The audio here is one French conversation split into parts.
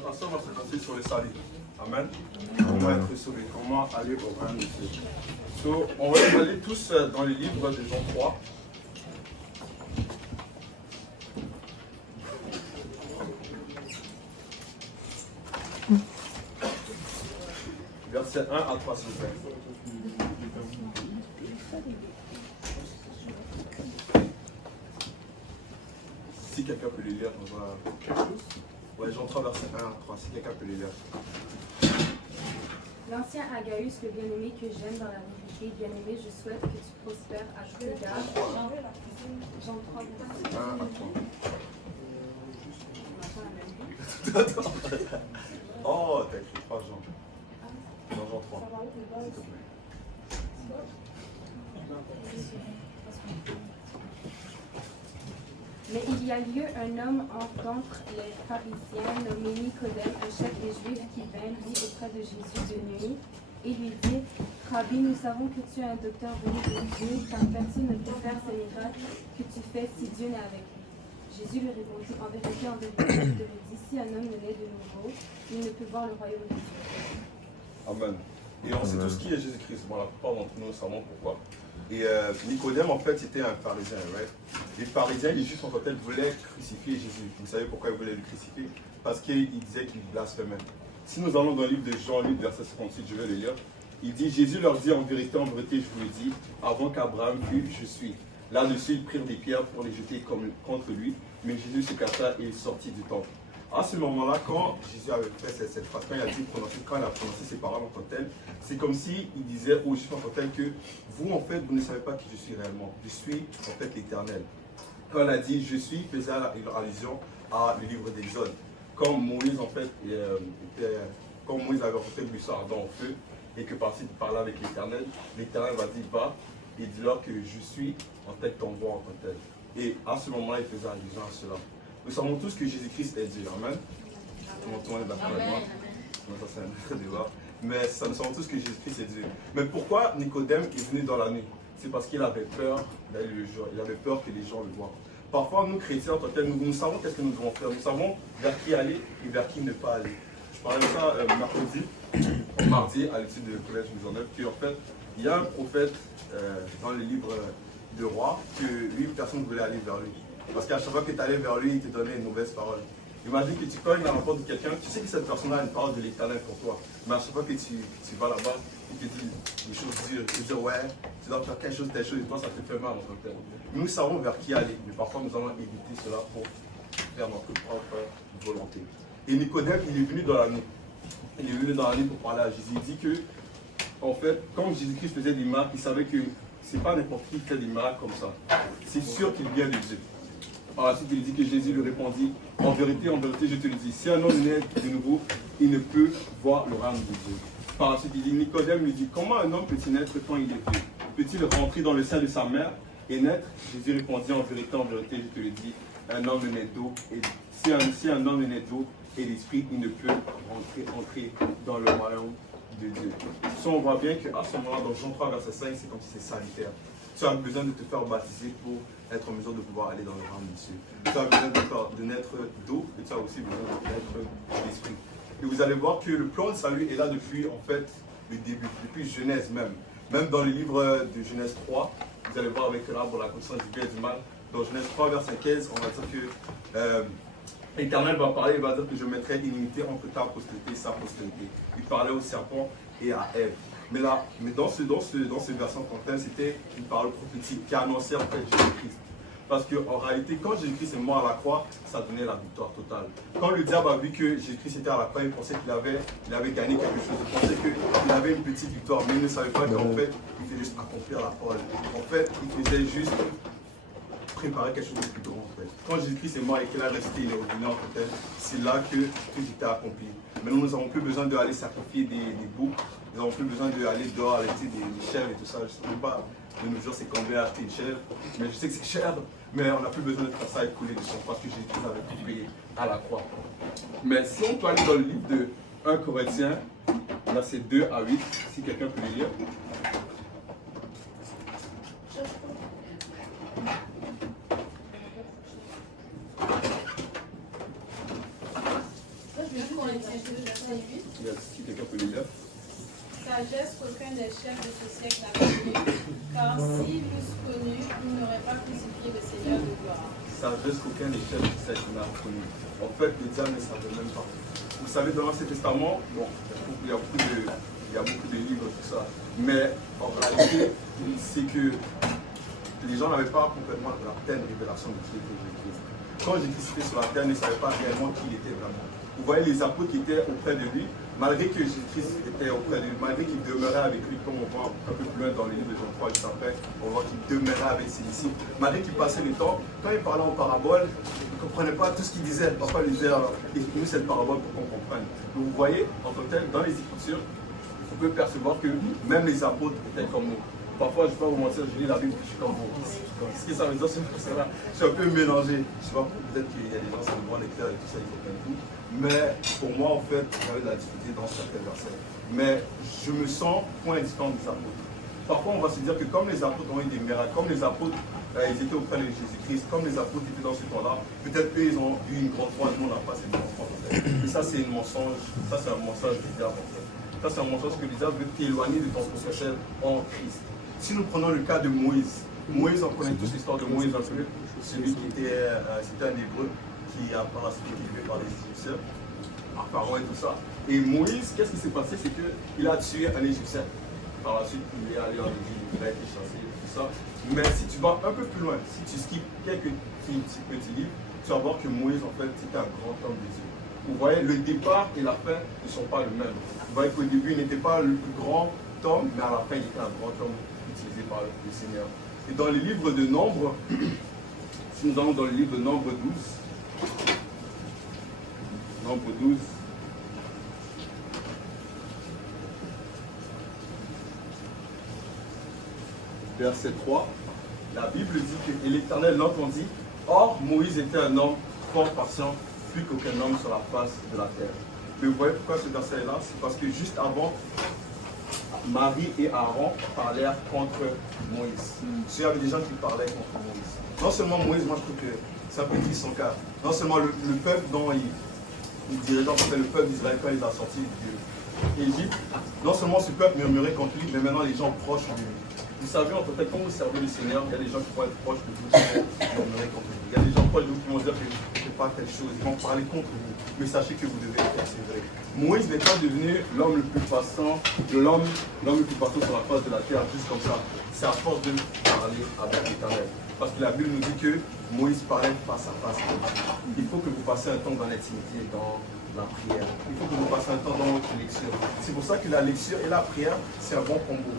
présentation va se concentrer sur le salut. Amen. Comment être sauvé, comment aller au royaume de Dieu. So, on va aller tous dans les livres de Jean 3. Verset 1 à 3, s'il vous plaît. Si quelqu'un peut les lire, on va... Ouais, Jean 3, verset 1 à 3, si quelqu'un peut les lire. L'ancien Agaïus, le bien-aimé que j'aime dans la vérité, bien-aimé, je souhaite que tu prospères à tout égard. Jean 3, verset 1 à 3. Oh, t'as écrit 3 Jean. Dans Jean 3. S'il te plaît. Mais il y a lieu un homme entre les pharisiens nommé Nicodème, un chef des Juifs, qui vint lui auprès de Jésus de nuit et lui dit: Rabbi, nous savons que tu es un docteur venu de Dieu, car personne ne peut faire ces miracles que tu fais si Dieu n'est avec lui. Jésus lui répondit: En vérité, je te le dis, si un homme ne naît de nouveau, il ne peut voir le royaume de Dieu. Amen. Et on sait tous qui est Jésus-Christ. Bon, la plupart d'entre nous savons pourquoi. Et Nicodème, en fait, c'était un pharisien, right? Les pharisiens, les juifs en fait, voulaient crucifier Jésus. Vous savez pourquoi ils voulaient le crucifier? Parce qu'ils disaient qu'il blasphémait. Si nous allons dans le livre de Jean 8, verset 58, je vais le lire. Il dit: Jésus leur dit, en vérité, je vous le dis, avant qu'Abraham fût, je suis. Là-dessus, ils prirent des pierres pour les jeter contre lui, mais Jésus se cacha et sortit du temple. À ce moment-là, quand Jésus avait fait cette phrase, quand il a prononcé ces paroles en tant que telles, c'est comme s'il disait aux Juifs en tant que tels que vous, en fait, vous ne savez pas qui je suis réellement. Je suis en fait l'Éternel. Quand il a dit je suis, il faisait allusion à le livre d'Exode. Quand Moïse, en fait, quand Moïse avait rencontré le buisson ardent au feu et que par-ci il parlait avec l'Éternel, l'Éternel va dire va et dis-leur que je suis en fait ton voix en tant que tel. Et à ce moment-là, il faisait allusion à cela. Nous savons tous que Jésus-Christ est Dieu. Amen. Tout le monde est d'accord avec moi. Ça, c'est un autre débat. Mais nous savons tous que Jésus-Christ est Dieu. Mais pourquoi Nicodème est venu dans la nuit? C'est parce qu'il avait peur d'aller le jour. Il avait peur que les gens le voient. Parfois, nous, chrétiens, en tant que tels, nous savons qu'est-ce que nous devons faire. Nous savons vers qui aller et vers qui ne pas aller. Je parlais de ça mardi, à l'étude de collège mise en œuvre, qu'en fait, il y a un prophète dans les livres de rois que lui, personne ne voulait aller vers lui. Parce qu'à chaque fois que tu allais vers lui, il te donnait une mauvaise parole. Imagine que tu cognes à la porte de quelqu'un, tu sais que cette personne-là a une parole de l'Éternel pour toi. Mais à chaque fois que tu vas là-bas, il te dit des choses dures. Il te dit ouais, tu dois faire quelque chose, telle chose, et toi ça te fait mal en tant que tel. Nous savons vers qui aller, mais parfois nous allons éviter cela pour faire notre propre volonté. Et Nicodème, il est venu dans la nuit. Il est venu dans la nuit pour parler à Jésus. Il dit que, en fait, quand Jésus-Christ faisait des miracles, il savait que c'est pas n'importe qui fait des miracles comme ça. C'est sûr qu'il vient de Dieu. Par la suite, il dit que Jésus lui répondit: en vérité, je te le dis, si un homme naît de nouveau, il ne peut voir le royaume de Dieu. Par la suite, il dit, Nicodème lui dit: comment un homme peut-il naître quand il est vieux? Peut-il rentrer dans le sein de sa mère et naître? Jésus répondit: en vérité, je te le dis, un homme naît d'eau, et si un homme naît d'eau et l'esprit, il ne peut entrer dans le royaume de Dieu. So, on voit bien qu'à ce moment-là, dans Jean 3, verset 5, c'est comme si c'est sanitaire. Tu as besoin de te faire baptiser pour être en mesure de pouvoir aller dans le royaume de Dieu. Tu as besoin de naître d'eau et tu as aussi besoin de naître d'esprit. Et vous allez voir que le plan de salut est là depuis en fait le début, depuis Genèse même. Même dans le livre de Genèse 3, vous allez voir avec l'arbre la connaissance du bien et du mal. Dans Genèse 3, verset 15, on va dire que l'Éternel va parler, il va dire que je mettrai inimité entre ta postérité et sa postérité. Il parlait au serpent et à Ève. Mais dans ce verset en c'était une parole prophétique qui annonçait en fait Jésus-Christ. Parce qu'en réalité, quand Jésus-Christ est mort à la croix, ça donnait la victoire totale. Quand le diable a vu que Jésus-Christ était à la croix, il pensait qu'il avait gagné quelque chose. Il pensait qu'il avait une petite victoire, mais il ne savait pas qu'en fait, il faisait juste accomplir la parole. En fait, il faisait juste préparer quelque chose de plus grand. En fait. Quand Jésus-Christ est mort et qu'il a resté, il est revenu en fait, c'est là que tout était accompli. Maintenant, nous n'avons plus besoin d'aller sacrifier des boucs. Nous n'avons plus besoin d'aller dehors acheter des chèvres et tout ça. Je ne sais même pas de nos jours c'est combien acheter une chèvre. Mais je sais que c'est cher. Mais on n'a plus besoin de faire ça et couler de sang parce que Jésus avait tout payé à la croix. Mais si on peut aller dans le livre de 1 Corinthiens, là c'est 2 à 8, si quelqu'un peut le lire. Exégèse, verset 8. Si quelqu'un peut le lire. Sagesse qu'aucun des chefs de ce siècle n'a connue, car s'ils l'eussent connue, ils n'auraient pas crucifié le Seigneur de gloire. Sagesse qu'aucun des chefs de ce siècle n'a connue. En fait, les diables ne savaient même pas. Vous savez, dans l'Ancien Testament, bon, il y a beaucoup de livres, tout ça. Mais en réalité, c'est que les gens n'avaient pas complètement la pleine révélation de qui était Jésus-Christ. Quand Jésus-Christ était sur la terre, ils ne savaient pas réellement qui il était vraiment. Vous voyez les apôtres qui étaient auprès de lui, malgré que Jésus-Christ était auprès de lui, malgré qu'il demeurait avec lui, comme on voit un peu plus loin dans le livre de Jean 3, juste après, on voit qu'il demeurait avec ses disciples. Malgré qu'il passait le temps, quand il parlait en parabole, ils ne comprenaient pas tout ce qu'il disait. Parfois, il disait, écoutez-nous cette parabole pour qu'on comprenne. Donc, vous voyez, en tant que tel, dans les Écritures, on peut percevoir que même les apôtres étaient comme nous. Parfois, je ne vais pas vous mentir, je lis la Bible, je suis comme vous. Ce que ça veut dire, c'est que je suis un peu mélangé. Je sais pas, peut-être qu'il y a des gens, ça me voit l'éclair et tout ça, ils comprennent tout. Mais pour moi, en fait, j'avais de la difficulté dans certains versets. Mais je me sens point différent des apôtres. Parfois, on va se dire que comme les apôtres ont eu des miracles, comme les apôtres, ils étaient auprès de Jésus-Christ, comme les apôtres étaient dans ce temps-là, peut-être eux, ils ont eu une grande foi, nous, on n'a pas cette grande foi. Et ça, c'est un mensonge. Ça, c'est un mensonge du diable, en fait. Ça, c'est un mensonge que le diable veut t'éloigner de ton potentiel en Christ. Si nous prenons le cas de Moïse, Moïse, on connaît tous l'histoire de Moïse un peu, celui qui était, c'était un Hébreu qui a par la suite été élevé par les Égyptiens, par Pharaon et tout ça. Et Moïse, qu'est-ce qui s'est passé? C'est qu'il a tué un Égyptien. Par la suite, il est allé en Égypte, il a été chassé, tout ça. Mais si tu vas un peu plus loin, si tu skips quelques petits livres, tu vas voir que Moïse, en fait, c'était un grand homme de Dieu. Vous voyez, le départ et la fin ne sont pas le même. Vous voyez qu'au début, il n'était pas le plus grand homme, mais à la fin, il était un grand homme utilisé par le Seigneur. Et dans les livres de Nombre, si nous allons dans le livre de Nombre 12, Nombre 12, verset 3, la Bible dit que et l'Éternel l'entendit. Or, Moïse était un homme fort patient, plus qu'aucun homme sur la face de la terre. Mais vous voyez pourquoi ce verset est là? C'est parce que juste avant, Marie et Aaron parlèrent contre Moïse. Il y avait des gens qui parlaient contre Moïse. Non seulement Moïse, moi je trouve que c'est un peu triste son cas. Non seulement le peuple dont il dirigeait, le peuple d'Israël quand il a sorti d'Égypte, non seulement ce peuple murmurait contre lui, mais maintenant les gens proches de lui. Vous savez, en fait, quand vous servez le Seigneur, il y a des gens qui vont être proches de vous qui vont murmurer contre vous. Il y a des gens proches de vous qui vont dire que je ne fais pas telle chose, ils vont parler contre vous. Mais sachez que vous devez persévérer. Moïse n'est pas devenu l'homme le plus passant, l'homme le plus passant sur la face de la terre, juste comme ça. C'est à force de parler avec l'Éternel. Parce que la Bible nous dit que Moïse parlait face à face. Il faut que vous passiez un temps dans l'intimité, dans la prière. Il faut que vous passiez un temps dans votre lecture. C'est pour ça que la lecture et la prière, c'est un bon combo.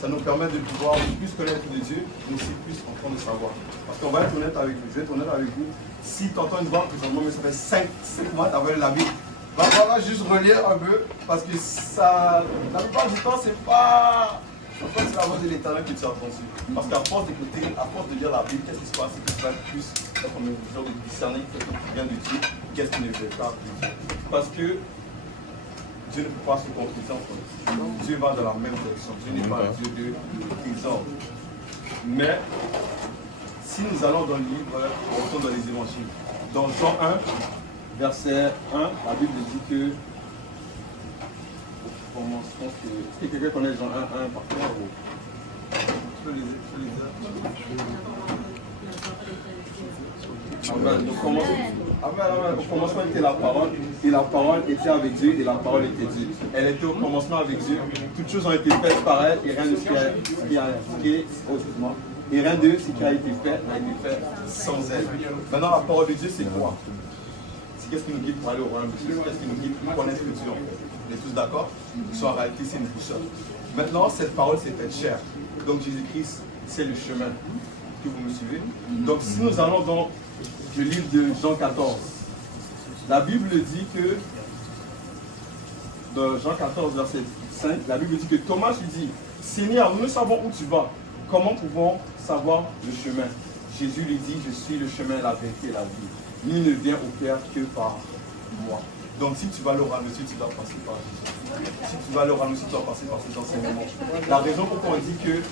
Ça nous permet de pouvoir plus connaître de Dieu, mais aussi plus en train de savoir. Parce qu'on va être honnête avec vous. Je vais être honnête avec vous. Si tu entends une voix présentement, mais ça fait 5 mois que tu avais la Bible, va juste relire un peu, parce que ça, la plupart du temps, c'est pas... En fait, c'est la voix de l'Éternel que tu as entendu. Parce qu'à force d'écouter, à force de lire la Bible, qu'est-ce qui se passe? C'est que tu vas plus être en mesure de discerner qu'est-ce qui vient de Dieu, qu'est-ce qui ne vient pas de Dieu. Parce que Dieu ne peut pas se concrétiser entre nous. Dieu va dans la même direction. Dieu n'est pas un Dieu de désordre. Mais, si nous allons dans le livre, on retourne dans les évangiles. Dans Jean 1, verset 1, la Bible dit que je pense que... Est-ce que quelqu'un connaît Jean 1, 1 par cœur ou... Je peux les dire. Amen. Donc, au commencement était la parole, et la parole était avec Dieu, et la parole était Dieu. Elle était au commencement avec Dieu. Toutes choses ont été faites par elle, et rien de ce qui a été fait n'a été fait sans elle. Maintenant, la parole de Dieu, c'est quoi? C'est qu'est-ce qui nous guide pour aller au royaume de Dieu? Qu'est-ce qui nous guide pour connaître Dieu en fait? On est tous d'accord? Soit en réalité, c'est une boussole. Maintenant, cette parole, c'est être chair. Donc, Jésus-Christ, c'est le chemin. Est-ce que vous me suivez? Donc, si nous allons dans le livre de Jean 14, la Bible dit que, dans Jean 14, verset 5, la Bible dit que Thomas lui dit, Seigneur, nous savons où tu vas. Comment pouvons savoir le chemin? Jésus lui dit, je suis le chemin, la vérité et la vie. Nul ne vient au Père que par moi. Donc si tu vas le ralentir, tu dois passer par Jésus. Si tu vas le ralentir, tu dois passer par ces enseignements. La raison pourquoi on dit que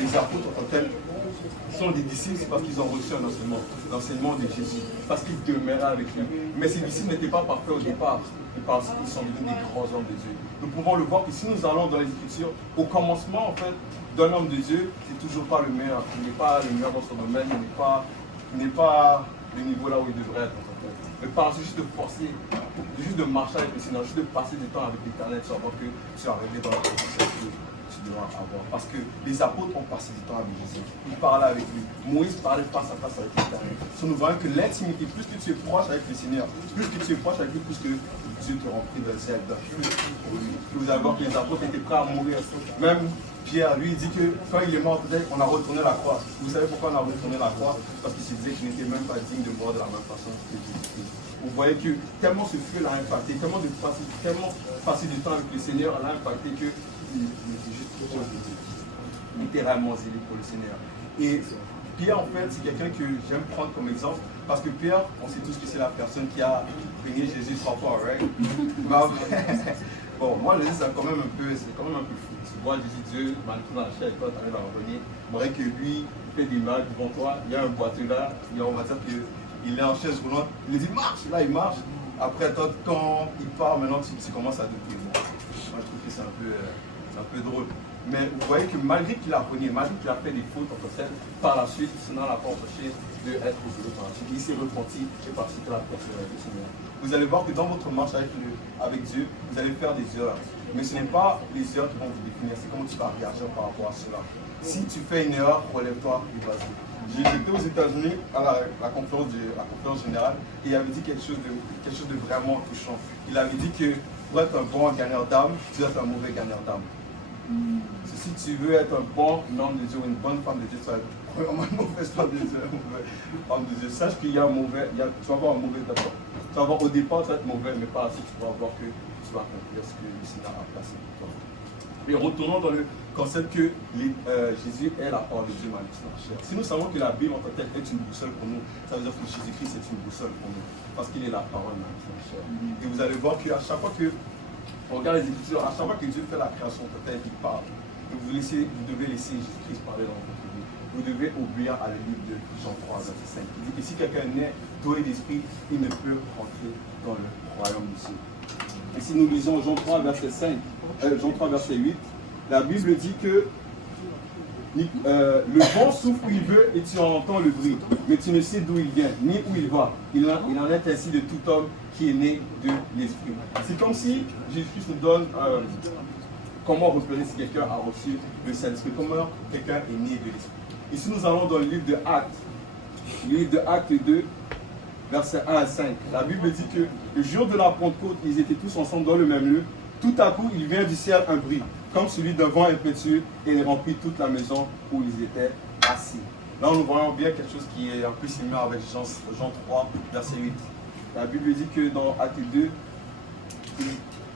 les apôtres en tant que tels sont des disciples, c'est parce qu'ils ont reçu un enseignement, l'enseignement de Jésus, parce qu'ils demeuraient avec lui. Mais ces disciples n'étaient pas parfaits au départ, parce qu'ils sont devenus des grands hommes de Dieu. Nous pouvons le voir que si nous allons dans les Écritures, au commencement en fait d'un homme de Dieu, c'est toujours pas le meilleur. Il n'est pas le meilleur dans son domaine, il n'est pas le niveau là où il devrait être. Mais par juste de forcer, juste de marcher avec le Seigneur, juste de passer du temps avec l'Éternel, tu vas voir que tu es arrivé dans la position que tu dois avoir. Parce que les apôtres ont passé du temps avec Jésus. Ils parlaient avec lui. Moïse parlait face à face avec l'Éternel. Nous voyons que l'intimité, plus que tu es proche avec le Seigneur, plus que tu es proche avec lui, plus que Dieu te remplit de zèle, de flux pour lui. Vous allez voir que les apôtres étaient prêts à mourir. Même Pierre, lui, dit que quand il est mort, peut-être qu'on a retourné la croix. Vous savez pourquoi on a retourné la croix? Parce qu'il se disait qu'il n'était même pas digne de mourir de la même façon que Jésus-Christ. Vous voyez que tellement ce feu l'a impacté, tellement passer du temps avec le Seigneur l'a impacté qu'il était juste trop littéralement zélé pour le Seigneur. Et Pierre, en fait, c'est quelqu'un que j'aime prendre comme exemple, parce que Pierre, on sait tous que c'est la personne qui a régné Jésus 3 fois, right? Bon, moi, je dis c'est quand même un peu fou. Tu vois Jésus, Dieu, malgré dans la chair, quand tu arrives à revenir, vrai que lui, il fait des miracles devant toi, il y a un boiteux là, on va dire qu'il est en chaise roulante, il dit marche, là il marche. Après, quand il part, maintenant tu commences à douter. Moi, je trouve que c'est un peu drôle. Mais vous voyez que malgré qu'il a renié, malgré qu'il a fait des fautes en possède, par la suite, sinon il n'a pas empêché d'être sauvé par la suite. Il s'est repenti et par suite la persévérance du Seigneur. Vous allez voir que dans votre marche avec Dieu, vous allez faire des erreurs. Mais ce n'est pas les erreurs qui vont vous définir, c'est comment tu vas réagir par rapport à cela. Si tu fais une erreur, relève-toi et vas-y. J'étais aux États-Unis à la conférence générale et il avait dit quelque chose de vraiment touchant. Il avait dit que pour être un bon gagneur d'âme, tu dois être un mauvais gagneur d'âme. Si tu veux être un bon homme de Dieu ou une bonne femme de Dieu, tu vas être vraiment une mauvaise femme de Dieu, une mauvaise femme de Dieu. Sache qu'il y a un mauvais, tu vas avoir un mauvais d'abord. Tu vas avoir au départ, tu vas être mauvais, mais par la suite, tu vas voir que tu vas accomplir ce que le Seigneur a placé pour toi. Et retournons dans le concept que Jésus est la parole de Dieu manifestée dans la chair. Si nous savons que la Bible en tant que telle est une boussole pour nous, ça veut dire que Jésus-Christ est une boussole pour nous, parce qu'il est la parole manifestée dans la chair. Et vous allez voir qu'à chaque fois que on regarde les Écritures, à chaque fois que Dieu fait la création, peut-être il parle. Vous devez laisser Jésus-Christ parler dans votre vie. Vous devez obéir à la livre de Jean 3, verset 5. Il dit que si quelqu'un naît doué d'esprit, il ne peut rentrer dans le royaume du ciel. Et si nous lisons Jean 3, verset 8, la Bible dit que le vent souffle où il veut et tu entends le bruit, mais tu ne sais d'où il vient, ni où il va. Il en est ainsi de tout homme qui est né de l'Esprit. C'est comme si Jésus-Christ nous donne comment repérer si quelqu'un a reçu le Saint-Esprit, comment quelqu'un est né de l'Esprit. Et si nous allons dans le livre de Actes 2, versets 1 à 5, la Bible dit que le jour de la Pentecôte, ils étaient tous ensemble dans le même lieu. Tout à coup, il vient du ciel un bruit, comme celui d'un vent impétueux, et il remplit toute la maison où ils étaient assis. Là, nous voyons bien quelque chose qui est un peu similaire avec Jean 3, verset 8. La Bible dit que dans Actes 2,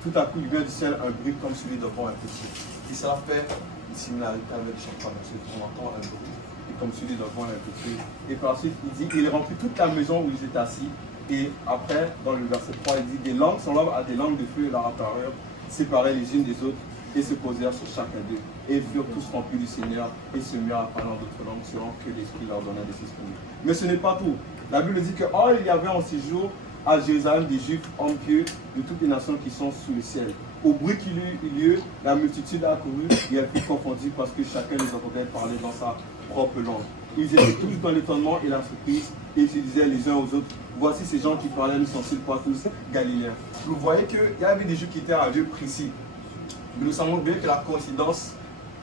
tout à coup, il vient du ciel un bruit comme celui d'un vent impétueux. Et ça fait une similarité avec Jean 3, verset 8. On entend un bruit, et comme celui d'un vent impétueux. Et par la suite, il dit qu'il remplit toute la maison où ils étaient assis. Et après, dans le verset 3, il dit des langues semblables à des langues de feu leur apparurent, séparées les unes des autres, et se posèrent sur chacun d'eux. Et ils furent tous remplis du Seigneur, et se mirent à parler en d'autres langues, selon que l'Esprit leur donnait de s'exprimer. Mais ce n'est pas tout. La Bible dit que, oh, il y avait en séjour à Jérusalem des Juifs hommes pieux de toutes les nations qui sont sous le ciel. Au bruit qu'il eut lieu, la multitude accourut et elle fut confondue parce que chacun les entendait parler dans sa propre langue. Ils étaient tous dans l'étonnement et la surprise et ils se disaient les uns aux autres, voici ces gens qui parlaient, ne sont-ils pas tous galiléens? Vous voyez qu'il y avait des Juifs qui étaient à un lieu précis. Mais nous savons bien que la coïncidence,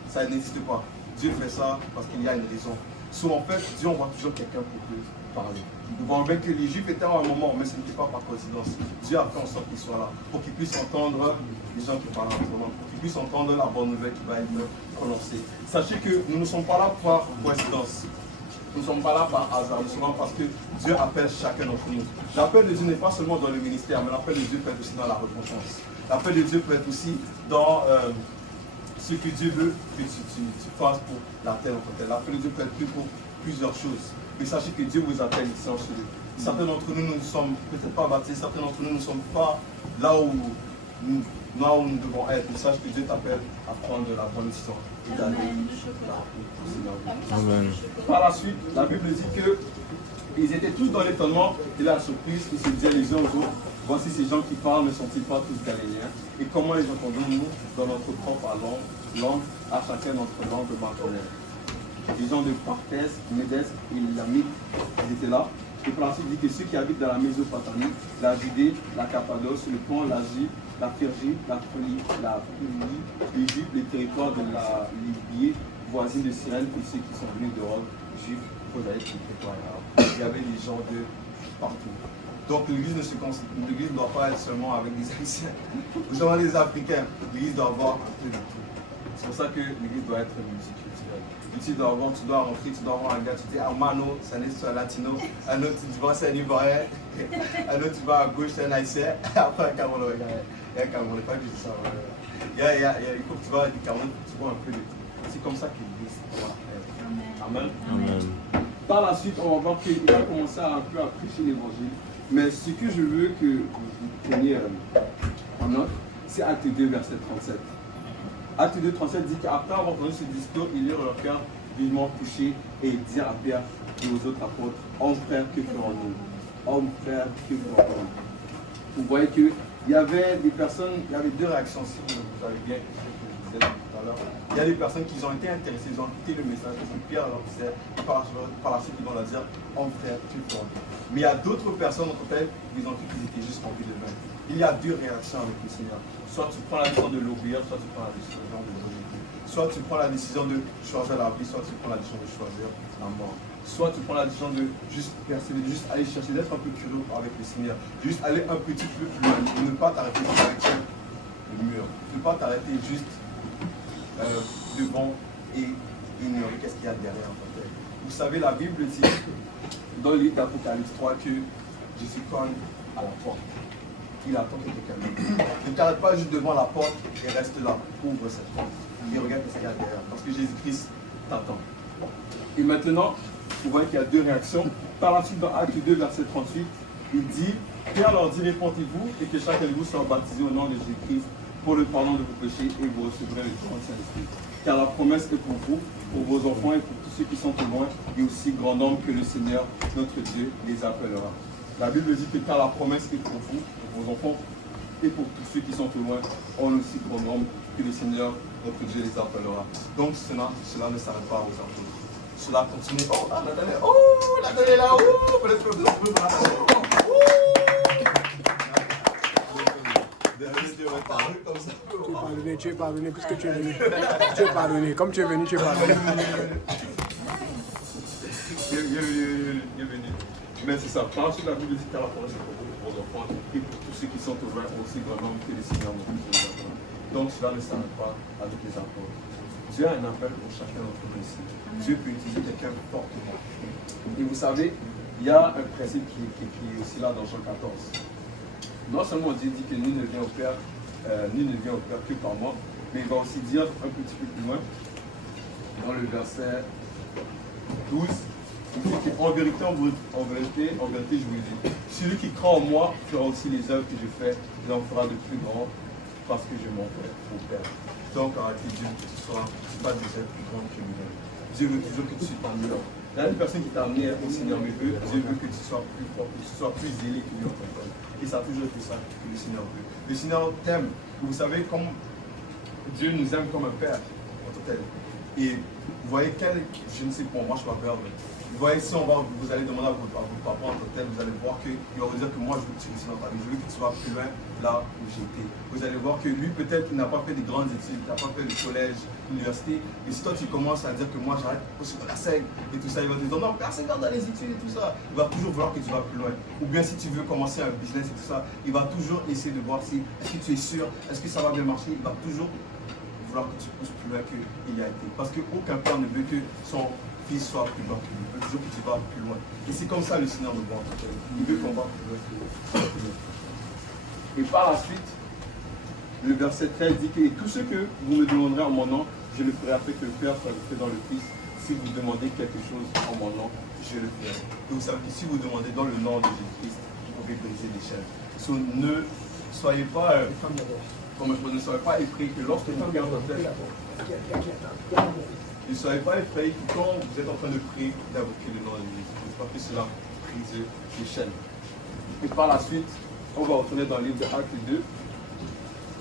ça n'existe pas. Dieu fait ça parce qu'il y a une raison. Soit en fait, Dieu envoie toujours quelqu'un pour te parler. Nous voyons bien que les Juifs étaient à un moment, mais ce n'était pas par coïncidence. Dieu a fait en sorte qu'ils soient là, pour qu'ils puissent entendre les gens qui parlent en ce moment, pour qu'ils puissent entendre la bonne nouvelle qui va être prononcée. Sachez que nous ne sommes pas là par coïncidence. Nous ne sommes pas là par hasard, nous sommes là parce que Dieu appelle chacun d'entre nous. L'appel de Dieu n'est pas seulement dans le ministère, mais l'appel de Dieu peut être aussi dans la reconnaissance. L'appel de Dieu peut être aussi dans ce que Dieu veut que tu fasses pour la terre en tant que telle. L'appel de Dieu peut être pris pour plusieurs choses. Mais sachez que Dieu vous appelle ici en ce lieu. Certains d'entre nous ne sommes peut-être pas baptisés, certains d'entre nous ne sommes pas là où nous devons être. Mais sache que Dieu t'appelle à prendre de la bonne décision et d'aller là où le Seigneur veut. Amen. Par la suite, la Bible dit que ils étaient tous dans l'étonnement et la surprise. Ils se disaient les uns aux autres, voici ces gens qui parlent, ne sont-ils pas tous galiléens? Et comment les entendons-nous dans notre propre langue, à chacun notre langue maternelle? Les gens de Parthèse, Médès et Lamite, ils étaient là. Et par la suite, il dit que ceux qui habitent dans la Mésopotamie, la Judée, la Cappadoce, le Pont, l'Asie, la Phrygie, la Phrygie, l'Égypte, les territoires de la Libye, voisine de Cyrène, et ceux qui sont venus de Rome, juifs, prosaïques, et arabes. Il y avait des gens de partout. Donc l'église ne doit pas être seulement avec des Haïtiens, ou seulement des Africains. L'église doit avoir un peu de tout. C'est pour ça que l'église doit être multiculturelle. Tu dois rentrer, tu dois avoir un gars, tu dis Mano, c'est un latino, un autre tu vas c'est un Ivoirien, un autre tu vas à gauche, c'est un Haïtien, après un Camerounais, il y a un Camerounais, pas du tout ça. Il faut que tu vas du Cameroun, tu vois un peu de tout. C'est comme ça que l'église doit être. Amen. Amen. Par la suite, on va voir qu'il va commencer un peu à prêcher l'évangile. Mais ce que je veux que vous preniez en note, c'est Acte 2, verset 37. Acte 2, 37 dit qu'après avoir entendu ce discours, ils eurent leur cœur vivement touché et ils dirent à Pierre et aux autres apôtres, hommes frères, que ferons-nous? Hommes frères, que ferons-nous? Vous voyez qu'il y avait des personnes, il y avait deux réactions, si vous avez bien écouté ce que je disais tout à l'heure. Il y a des personnes qui ont été intéressées, ils ont écouté le message, parce que Pierre leur disait, et par la suite ils vont leur dire, hommes frères, que ferons-nous? Mais il y a d'autres personnes, en fait, ils ont cru qu'ils étaient juste remplis de vin. Il y a deux réactions avec le Seigneur. Soit tu prends la décision de l'obéir, soit tu prends la décision de le rejeter. Soit tu prends la décision de choisir la vie, soit tu prends la décision de choisir la mort. Soit tu prends la décision de juste persévérer, de juste aller chercher, d'être un peu curieux avec le Seigneur. Juste aller un petit peu plus loin, de ne pas t'arrêter avec le mur. De ne pas t'arrêter juste devant et ignorer qu'est-ce qu'il y a derrière. En fait. Vous savez, la Bible dit dans le livre d'Apocalypse 3 que Jésus cogne à la porte. Il attend que quelqu'un vienne. Ne t'arrête pas juste devant la porte et reste là. Ouvre cette porte. Et regarde ce qu'il y a derrière. Parce que Jésus-Christ t'attend. Et maintenant, vous voyez qu'il y a deux réactions. Par la suite, dans Acte 2, verset 38, il dit, Pierre leur dit, répentez-vous et que chacun de vous soit baptisé au nom de Jésus-Christ pour le pardon de vos péchés et vous recevrez le don du Saint-Esprit. Car la promesse est pour vous, pour vos enfants et pour tous ceux qui sont au loin, et aussi grand nombre que le Seigneur, notre Dieu, les appellera. La Bible dit que car la promesse est pour vous, pour vos enfants, et pour tous ceux qui sont au loin, on aussi grand nombre que le Seigneur, notre Dieu, les appellera. Donc cela ne s'arrête pas aux apôtres. Cela continue. Oh, Nathalie là, peut-être que vous pouvez me Tu es pardonné puisque tu es venu. Tu es pardonné. Comme tu es venu, tu es pardonné. Bienvenue. Mais c'est ça. Par la suite, la Bible dit qu'à la promesse est pour vous, pour vos enfants, et pour tous ceux qui sont au loin, aussi grand nombre que les Seigneurs nous appellera. Donc cela ne s'arrête pas avec les apôtres. Dieu a un appel pour chacun d'entre nous ici. Dieu peut utiliser quelqu'un fortement. Et vous savez, il y a un principe qui est aussi là dans Jean 14. Non seulement Dieu dit que nul ne vient au Père que par moi, mais il va aussi dire un petit peu plus loin, dans le verset 12, il dit qu'en vérité, je vous le dis, celui qui croit en moi fera aussi les œuvres que je fais, il en fera de plus grands parce que je m'en vais au Père. Donc, en réalité, Dieu veut que tu sois pas des êtres plus grands que lui-même. Dieu veut toujours que tu sois parmi eux. Il y a une personne qui t'a amené au Seigneur, mais Dieu veut que tu sois plus fort, que tu sois plus zélé que lui en tant que. Et ça a toujours été ça que le Seigneur veut. Le Seigneur t'aime. Vous savez, comme Dieu nous aime comme un père en total. Et vous voyez, je ne sais pas, moi je suis pas père, mais vous voyez, si vous allez demander à votre papa en total, vous allez voir qu'il va vous dire que moi je veux que tu réussisses dans ta vie, je veux que tu vas plus loin là où j'étais. Vous allez voir que lui, peut-être, il n'a pas fait de grandes études, il n'a pas fait de collège, l'université. Et si toi tu commences à dire que moi j'arrête au secondaire et tout ça, il va te dire non, persévère dans les études et tout ça. Il va toujours vouloir que tu vas plus loin. Ou bien si tu veux commencer un business et tout ça, il va toujours essayer de voir si est-ce que tu es sûr, est-ce que ça va bien marcher. Il va toujours vouloir que tu pousses plus loin qu'il y a été. Parce qu'aucun père ne veut que son fils soit plus loin que lui. Il veut toujours que tu vas plus loin. Et c'est comme ça le Seigneur nous voit. Il veut qu'on va plus loin. Et par la suite, le verset 13 dit que et tout ce que vous me demanderez en mon nom, je le ferai afin que le Père soit fait dans le Fils. si vous demandez quelque chose en mon nom, je le ferai. Et vous savez que si vous demandez dans le nom de Jésus-Christ, vous pouvez briser les chaînes. So, ne soyez pas, ne soyez pas effrayés que lorsque vous regardez votre tête, ne soyez pas effrayés que quand vous êtes en train de prier, d'invoquer le nom de Jésus-Christ, parce que cela brise les chaînes. Et par la suite, on va retourner dans le livre de Actes 2,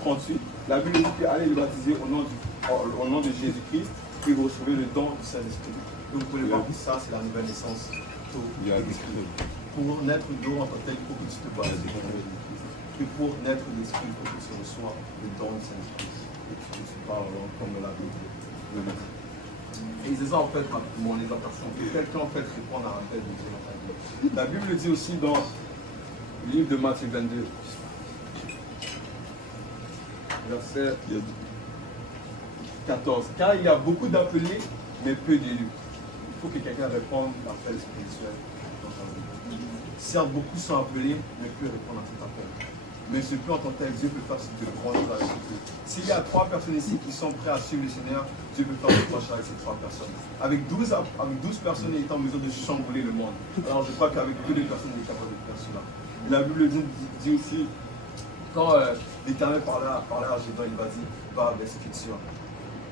38. La Bible dit que allez les baptiser au nom de Jésus-Christ et vous recevez le don du Saint-Esprit. Donc vous pouvez voir que ça, c'est la nouvelle naissance. Pour naître d'eau en tant que tel, il faut que tu te baptises au nom de Jésus-Christ. Et pour naître d'esprit, il faut que tu reçois le don du Saint-Esprit. Et que tu parles comme la Bible le dit. Et c'est ça en fait mon exhortation, que quelqu'un en fait répond à l'appel de Dieu dans ta vie. La Bible dit aussi dans le livre de Matthieu 22, verset 14. Car il y a beaucoup d'appelés, mais peu d'élus. Il faut que quelqu'un réponde à l'appel spirituel dans ta vie. Certes, beaucoup sont appelés, mais peu répondent à cet appel. Mais ce peu en tant que tel, Dieu peut faire de grandes choses avec eux. S'il y a 3 personnes ici qui sont prêtes à suivre le Seigneur, Dieu peut faire de grandes choses avec ces 3 personnes. Avec 12 personnes, il est en mesure de chambouler le monde. Alors je crois qu'avec peu de personnes, il est capable de faire cela. Et la Bible dit aussi, quand l'Éternel parlait à Gédéon, il va dire, va avec ce que tu as.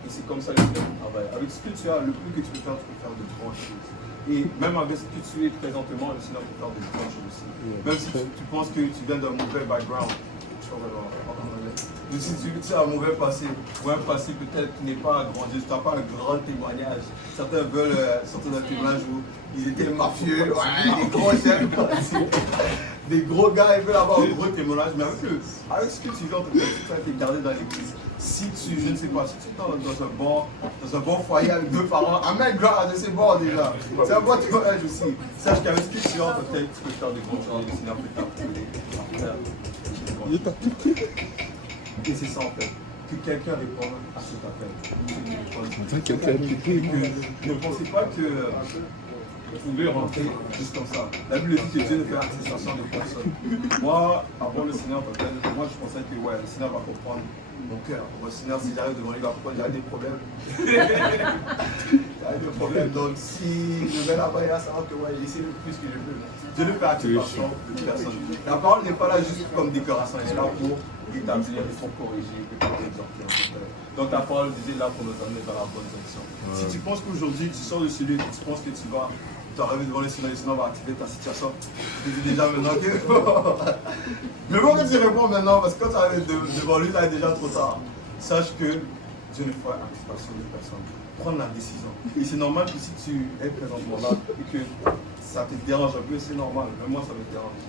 Et c'est comme ça que tu travailles. Avec ce que tu as, le plus que tu peux faire de grandes choses. Et même avec ce que tu es présentement, le Seigneur peut faire de grandes choses aussi. Même si tu penses que tu viens d'un mauvais background, si tu as un mauvais passé, ou un passé peut-être qui n'est pas grandiose, tu n'as pas un grand témoignage. Certains veulent sortir d'un témoignage où ils étaient mafieux, des gros chefs, des gros gars, ils veulent avoir un gros témoignage. Mais avec ce que tu viens, tu as été gardé dans l'église. Si tu, je ne sais pas, si tu es dans un bon foyer avec 2 parents, amène grâce, c'est bon déjà. C'est un bon témoignage aussi. Sache qu'avec ce que tu as, peut-être tu peux faire des grandes choses, le Seigneur peut t'appeler. Et c'est ça en fait, que quelqu'un réponde à cet appel. Ne pensez pas que vous pouvez rentrer juste comme ça. La Bible dit que Dieu ne fait acceptation de personne. Moi, avant le Seigneur, moi je pensais que le Seigneur va comprendre mon cœur. Le Seigneur, si j'arrive devant lui, il va comprendre, j'ai des problèmes. J'ai des problèmes. Donc si je vais là-bas, il va savoir que j'essaie le plus que je peux. Dieu ne fait acceptation de personne. La parole n'est pas là juste comme décoration, elle est là pour établir, pour corriger, pour exhorter. Donc ta parole disait là pour nous amener dans la bonne direction. Si tu penses qu'aujourd'hui tu sors de celui et tu penses que tu vas arriver devant le Seigneur va activer ta situation, je te dis déjà maintenant que le moment que tu réponds maintenant, parce que quand tu arrives devant lui, là est déjà trop tard. Sache que Dieu ne fait acceptation de personne. Prendre la décision. Et c'est normal que si tu es présentement là et que ça te dérange un peu, c'est normal. Même moi, ça me dérange.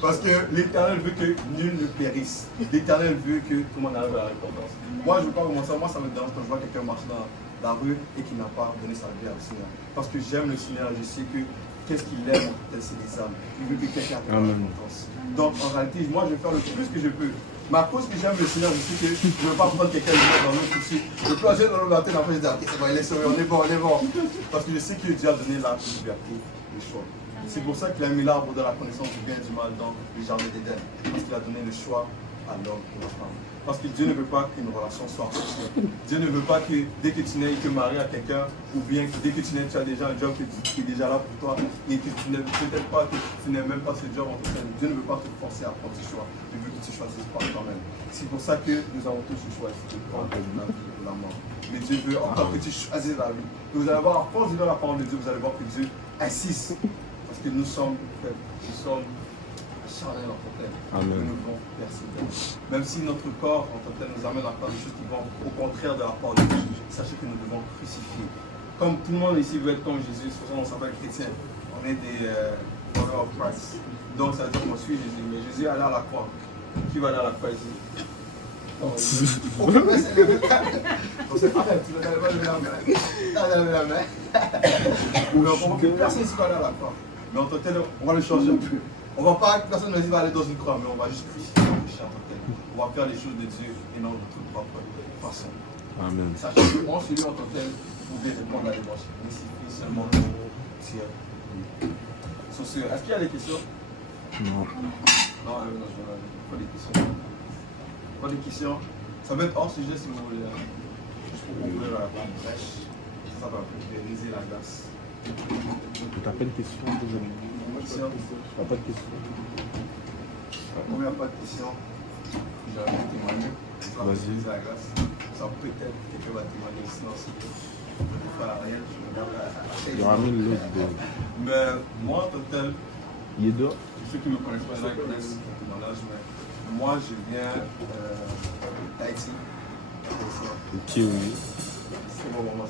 Parce que l'Éternel veut que nul ne périsse. L'Éternel veut que tout le monde arrive à la récompense. Moi, je ne veux pas commencer. Moi, ça me dérange quand je vois quelqu'un marcher dans la rue et qui n'a pas donné sa vie au Seigneur. Parce que j'aime le Seigneur, je sais que qu'est-ce qu'il aime, c'est les âmes. Il veut que quelqu'un ait la récompense. Donc, en réalité, moi, je vais faire le plus que je peux. Mais à cause que j'aime le Seigneur, je sais que je ne veux pas prendre quelqu'un dans l'eau tout de suite. Je peux agir dans l'eau matin, après je dis, ok, c'est bon, il est sauvé, on est bon. Parce que je sais que Dieu a donné la liberté, le choix. C'est pour ça qu'il a mis l'arbre de la connaissance du bien et du mal dans le jardin d'Éden. Parce qu'il a donné le choix à l'homme et à la femme. Parce que Dieu ne veut pas qu'une relation soit forcée. Dieu ne veut pas que dès que tu nais, il te marie à quelqu'un, ou bien que dès que tu nais, tu as déjà un job qui est déjà là pour toi, et que tu n'es peut-être pas, que tu n'aimes même pas ce job en tout cas. Dieu ne veut pas te forcer à prendre ce choix. Il veut que tu choisisses par toi-même. C'est pour ça que nous avons tous ce choix, c'est de prendre la vie ou la mort. Mais Dieu veut encore que tu choisisses la vie. Et vous allez voir, à force de lire la parole de Dieu, vous allez voir que Dieu insiste. Parce que nous sommes charnels en tant que tel. Nous devons persévérer. Même si notre corps en tant que tel nous amène à faire des choses qui vont au contraire de la parole de Dieu, sachez que nous devons crucifier. Comme tout le monde ici veut être comme Jésus, c'est pour ça qu'on s'appelle chrétien. On est des followers of Christ. Donc ça veut dire qu'on suit Jésus. Mais Jésus allait à la croix. Qui va aller à la croix ici? On s'est arrête, tu ne vas pas lever la main. Tu vas lever la main. Mais on comprend que personne ne va aller à la croix. Mais en tant que tel, on va le changer un peu. On va pas, personne ne va aller dans une croix, mais on va juste crucifier le péché en tant que tel. On va faire les choses de Dieu et non de notre propre façon. Amen. Sachez que en celui en tant que tel, vous pouvez répondre à l'évangile. Mais c'est seulement le ciel. Sur ce, est-ce qu'il y a des questions? Non. Non, pas des questions. Pas des questions. Ça va être hors sujet si vous voulez. juste pour ouvrir la brèche. Ça va briser la glace. T'as pas de questions? T'as pas de questions? La première pas de question, j'avais témoigné. Vas-y. La glace. Ça peut-être quelqu'un va témoigner, sinon c'est tout. Je ne peux pas rien. Il y aura mille l'autre. Mais moi, en total, Il est dehors? ceux qui ne me connaissent pas, ils connaissent mon âge, mais moi, je viens d'Haïti. Ok, oui. C'est mon moment.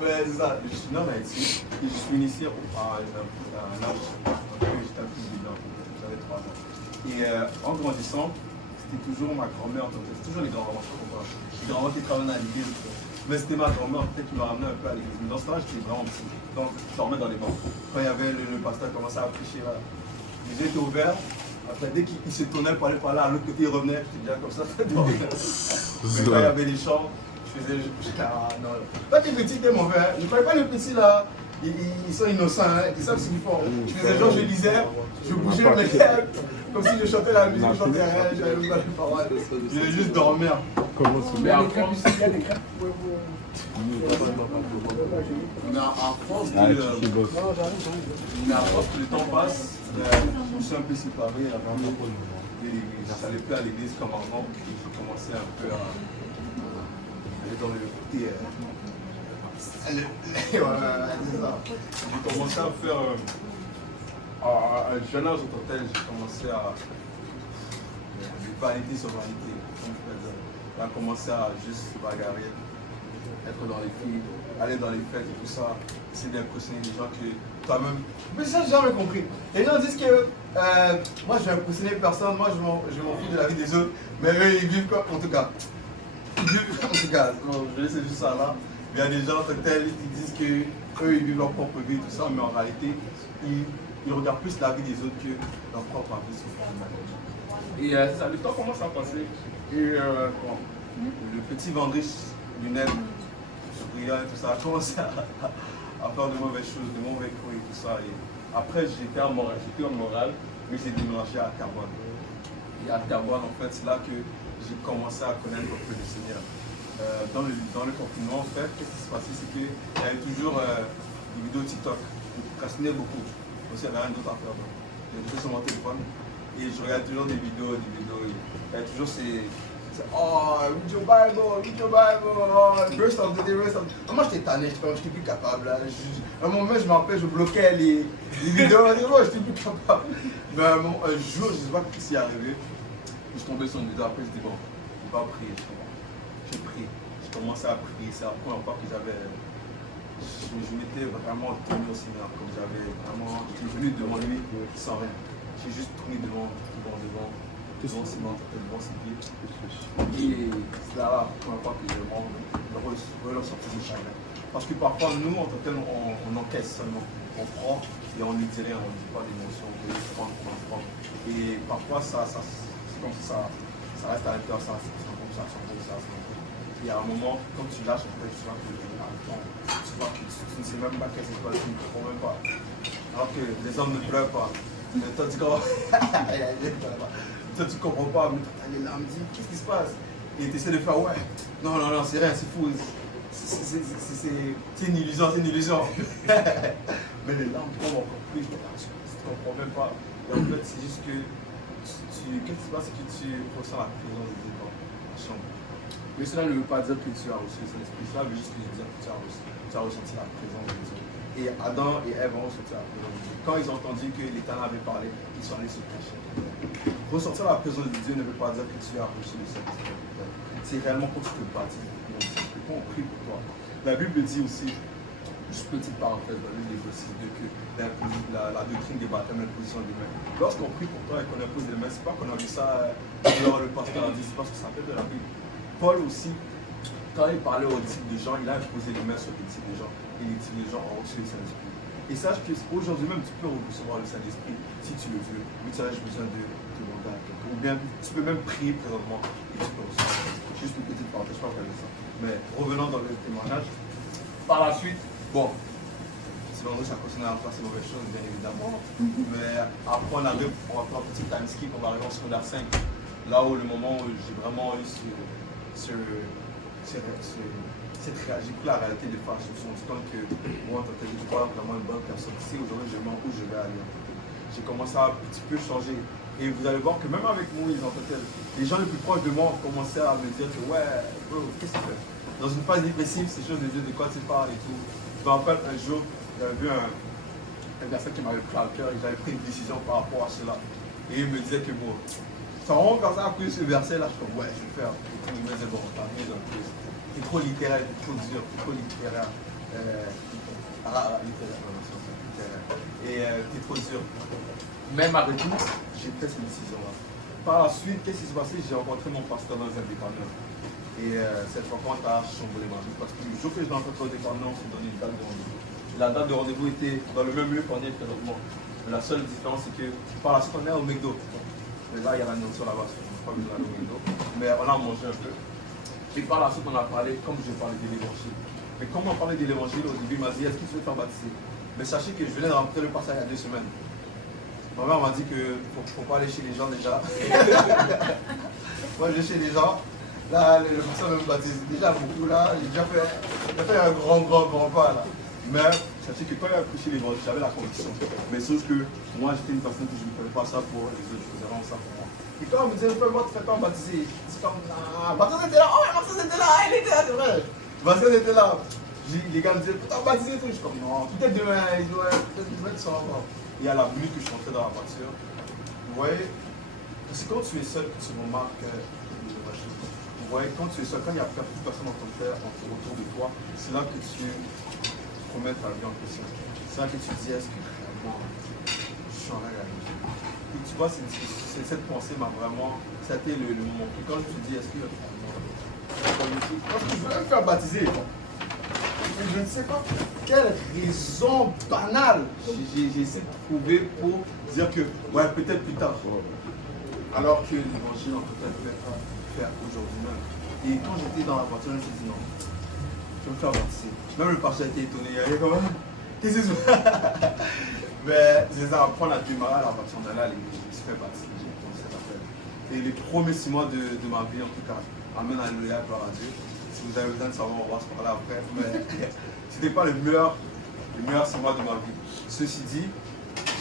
Mais c'est ça, je suis né en Haïti et je suis initié à un âge, j'étais un peu bidon, j'avais 3 ans. Et en grandissant, c'était toujours ma grand-mère, c'était toujours les grands-mamans, les grands-mamans qui travaillaient à l'église. Mais c'était ma grand-mère peut-être qui m'a ramené un peu à l'église. Mais dans ce temps-là, j'étais vraiment petit. Donc, je dormais dans les bancs. Quand il y avait le pasteur qui commençait à prêcher là, les yeux étaient ouverts. Après, dès qu'il se tournait pour aller par là, à l'autre côté, il revenait. J'étais déjà comme ça. Mais quand il y avait les chants, je faisais. Ah non. Toi, t'es petit, t'es mauvais. Hein. Je ne croyais pas les petits là. Ils sont innocents, hein. Ils savent ce qu'ils font. Je faisais genre, je lisais, je bougeais mes lèvres. Comme si je chantais la musique, je chantais rien, j'avais même pas les paroles. Je devais juste dormir. Comment se Il y a des crêpes ici, il y a des crêpes. Mais à force Ah, de. tu bosses. Mais à force que le temps passe, je me suis un peu séparé avant de l'église. Je n'allais plus à l'église comme avant. J'ai commencé un peu à aller dans le côté. Voilà, c'est ça. J'ai commencé à faire. À un jeune âge en tel, j'ai commencé à. Vanité sur vanité, comme je peux dire. J'ai commencé à juste se bagarrer, être dans les filles, aller dans les fêtes et tout ça, essayer d'impressionner les gens que toi-même. Mais ça, j'ai jamais compris. Les gens disent que moi, je vais impressionner personne, moi, je m'en fous de la vie des autres, mais eux, ils vivent quoi, en tout cas. Ils vivent, en tout cas, bon, je laisse juste ça là. Il y a des gens en tel, ils disent que eux, ils vivent leur propre vie, tout ça, mais en réalité, ils regardent plus la vie des autres que leur propre vie. Et c'est ça, le temps commence à passer. Et bon, le petit Vandriche, lunettes, brillant et tout ça, a commencé à faire de mauvaises choses, de mauvais coups et tout ça. Et après, j'étais en morale, mais j'ai déménagé à Carbone. Et à Carbone, en fait, c'est là que j'ai commencé à connaître un peu le Seigneur. Dans le confinement, en fait, qu'est-ce qui se passait, c'est qu'il y avait toujours des vidéos TikTok. Je procrastinais beaucoup. Aussi, il n'y avait rien d'autre à faire. J'étais toujours sur mon téléphone. Et je regarde toujours des vidéos. Il y a toujours ces. Oh, read your Bible, oh, rest of the day, rest of the day. Moi, j'étais tanné, je n'étais plus capable. Là. À un moment, je me rappelle, je bloquais les vidéos. Je n'étais plus capable. Mais un jour, je ne sais pas ce qui s'est arrivé. Je suis tombé sur une vidéo. Après, je dis bon, je vais pas prier. J'ai prié. J'ai commencé à prier. C'est la première fois que je m'étais vraiment tourné au Seigneur. Comme j'avais vraiment. J'étais venu devant lui sans rien. J'ai juste tourné devant Simon, devant ses pieds. Et c'est là la première fois que je me ressorti du chagrin. Parce que parfois, nous, en tant que tel, on encaisse seulement. On prend et on ne dit rien, on ne dit pas d'émotion, on prend. Et parfois, c'est comme ça reste à l'intérieur, ça. Et à un moment, quand tu lâches, en fait, tu vois que tu ne sais même pas qu'est-ce que tu ne comprends même pas. Alors que les hommes ne pleurent pas. Mais toi, tu comprends. Toi, tu comprends pas, mais toi, t'as les larmes, dis, qu'est-ce qui se passe? Et tu essaies de faire, ouais, non, c'est rien, c'est fou. C'est une illusion, Mais les larmes tombent encore plus, tu ne comprends même pas. Et en fait, c'est juste que, qu'est-ce qui se passe? C'est que tu ressens la présence de Dieu dans la chambre. Mais cela ne veut pas dire que tu as reçu cet esprit, cela veut juste dire que tu as ressenti la présence de Dieu. Et Adam et Ève ont ressenti la présence de Dieu. Quand ils ont entendu que l'Éternel avait parlé, ils sont allés se cacher. Ressentir la présence de Dieu ne veut pas dire que tu as reçu le Saint-Esprit. C'est réellement quand tu te baptises dans le Saint-Esprit, quand on prie pour toi. La Bible dit aussi, juste petite parenthèse, dans le livre aussi, que la doctrine des baptêmes et la position des mains. Lorsqu'on prie pour toi et qu'on impose les mains, c'est pas qu'on a vu ça dans le pasteur a dit, c'est parce que ça fait de la Bible. Paul aussi, quand il parlait aux disciples de Jean, il a imposé les mains sur les disciples de Jean et les disciples de Jean ont reçu le Saint-Esprit. Et sache qu'aujourd'hui même, tu peux recevoir le Saint-Esprit si tu le veux, mais tu as besoin de demander à quelqu'un. Ou bien, tu peux même prier présentement et tu peux recevoir le Saint-Esprit. Juste une petite parenthèse, je ne sais pas regarder ça. Mais revenons dans le témoignage. Par la suite, bon, c'est vendredi, ça continue à faire ces mauvaises choses, bien évidemment. Mais après, on va faire un petit time skip, on va arriver en secondaire 5. Là où le moment où j'ai vraiment eu j'ai pris la réalité des fois, je me suis rendu compte que moi, en tant que je suis pas vraiment une bonne personne. Si aujourd'hui je demande où je vais aller, j'ai commencé à un petit peu changer. Et vous allez voir que même avec Moïse, en fait, les gens les plus proches de moi ont commencé à me dire que ouais, bro, qu'est-ce que tu fais? Dans une phase dépressive, ces choses de Dieu, de quoi tu parles et tout. Je me rappelle un jour, j'avais vu un verset qui m'avait pris à cœur et j'avais pris une décision par rapport à cela. Et il me disait que bon, ça vraiment quand ça a pris ce verset-là, je suis comme ouais, je vais le faire. Et il me disait bon, t'as mis dans le plus. C'est trop littéraire, c'est trop dur, c'est trop littéraire. Et c'est trop dur. Même avec tout, j'ai pris cette décision-là. Par la suite, qu'est-ce qui s'est passé? J'ai rencontré mon pasteur dans un dépanneur. Et cette rencontre a chamboulé ma vie. Parce que le jour que je l'ai rencontré au dépanneur, on s'est donné une date de rendez-vous. La date de rendez-vous était dans le même lieu qu'on est présentement. La seule différence, c'est que par la suite, on est au McDo. Et là, il y a la nourriture là-bas. Je ne pas besoin d'aller au McDo. Mais on a mangé un peu. Et par la suite, on a parlé, comme je parlais de l'évangile. Mais comme on parlait de l'évangile, au début, il m'a dit, est-ce que tu veux te faire baptiser? Mais sachez que je venais de rentrer le passage il y a 2 semaines. Ma mère m'a dit qu'il ne faut pas aller chez les gens déjà. Moi, je vais chez les gens. Là, le pasteur me baptise déjà beaucoup là. J'ai déjà fait un grand pas là. Mais sachez que quand il a prêché l'évangile, j'avais la conviction. Mais sauf que moi, j'étais une personne que je ne faisais pas ça pour les autres, je faisais vraiment ça pour moi. Et quand on me disait, fais-moi, tu fais pas baptiser. C'est comme, ah, Baptiste était là, oh, Baptiste était là, il était là, c'est vrai. Baptiste était là. Les gars me disaient, putain, baptiser et tout. Je suis comme, non, peut-être demain, peut-être demain, tu seras encore. Et à la minute que je suis entré dans la voiture, vous voyez, c'est quand tu es seul que tu remarques vous voyez, quand tu es seul, quand il n'y a plus personne autour de toi, c'est là que tu remets ta vie en question. C'est là que tu dis, est-ce que vraiment je suis en règle avec Dieu? Et tu vois, cette pensée m'a vraiment, ça a été le moment. Et quand tu dis, est-ce que parce que je veux me faire baptiser. Je ne sais pas quelle raison banale j'ai essayé de trouver pour dire que, ouais, peut-être plus tard. Alors que l'évangile, en tout cas, je vais faire aujourd'hui même. Et quand j'étais dans la voiture, je me suis dit non, je vais me faire baptiser. Même le pasteur était étonné, il est comme, qu'est-ce que c'est ça? Mais c'est ça, apprendre à démarrer à la voiture, on est là, je me suis fait baptiser, j'ai commencé cette affaire. Et les premiers 6 mois de ma vie, en tout cas, amen, alléluia, gloire à Dieu. Si vous avez besoin de savoir, on va se parler après. Mais c'était pas le meilleur 6 mois de ma vie. Ceci dit,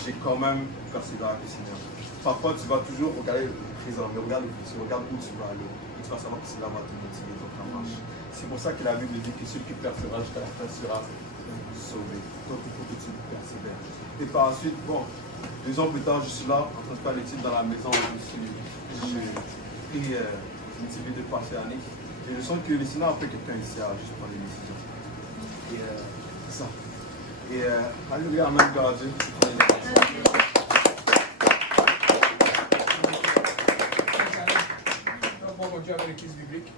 j'ai quand même persévéré avec le Seigneur. Parfois, tu vas toujours regarder le présent, mais regarde le futur, regarde où tu vas aller. Et tu vas savoir que cela va te motiver dans ta marche. C'est pour ça que la Bible dit que celui qui persévère jusqu'à la fin sera sauvé. Donc il faut que tu persévères. Et par la suite, bon, 2 ans plus tard, je suis là, en train de faire l'étude dans la maison. J'ai pris une TV de passer à Nice. Et je sens que le Seigneur a fait quelqu'un ici à juste prendre des décisions. Et c'est ça. Et alléluia, amen, gloire à Dieu. On va continuer avec les quiz bibliques.